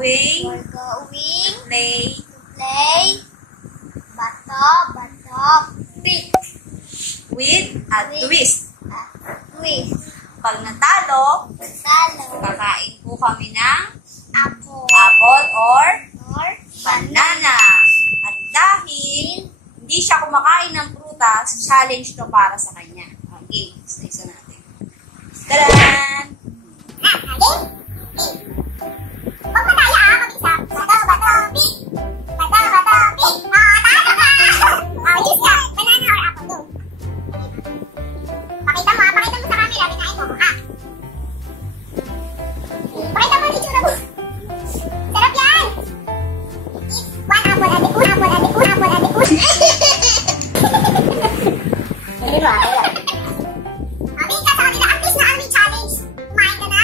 We're going to play bato, pick with a twist. Pag natalo, kakain po kami ng apple or banana. At dahil hindi siya kumakain ng prutas, challenge to para sa kanya. Okay, isa natin. Tadan! Huwag madaya mag-isa. Bato, pick. Bato, pick. Talo ka! Choose ka. Banana or apple, go. Pakita mo sa camera. Binain mo, ha? Pakita mo ang itsura mo. Sarap yan! One apple, apple. Hindi mo, Mami, ka sa kanila. At least na may challenge. Kumain ka na.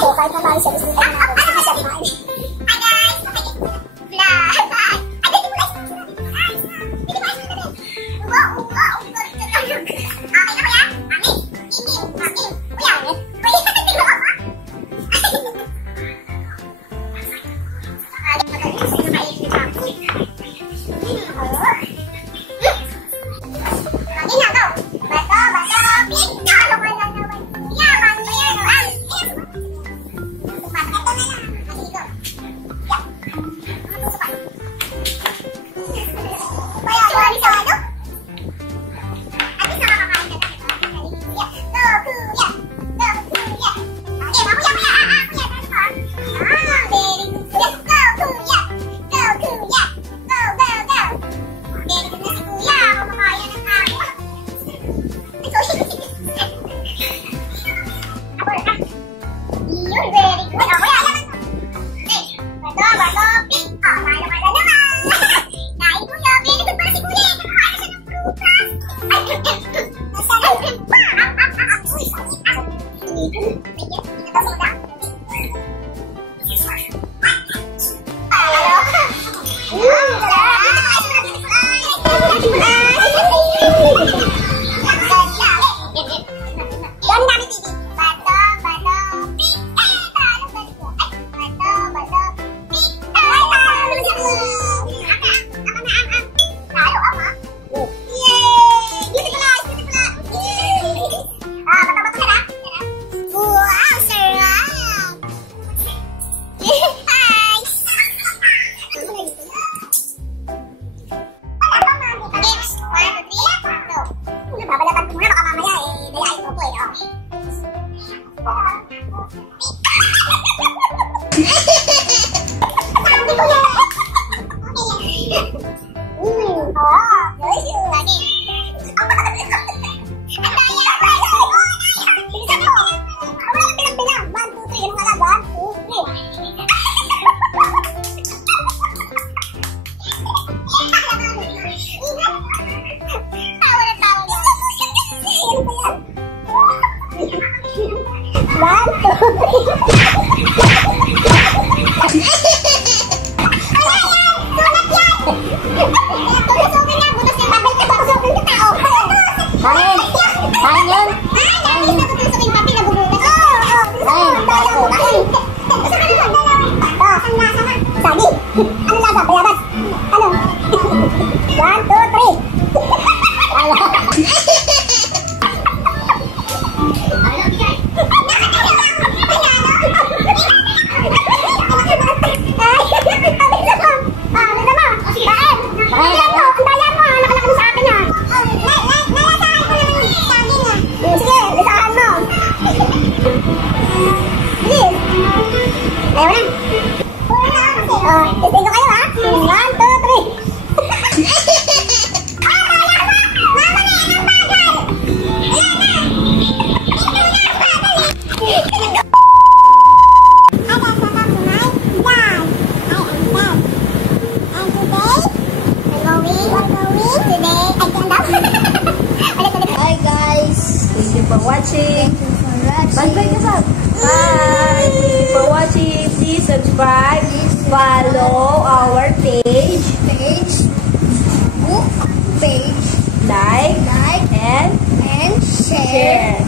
Bato, kahit na tayo sa bisita natin. Hi guys! Vlog! Ay, dito mo guys! Dito guys! Wow! For watching. Bye-bye ka sa. Bye. Thank you for watching. Please subscribe. Follow our page. Book page. Like. And share.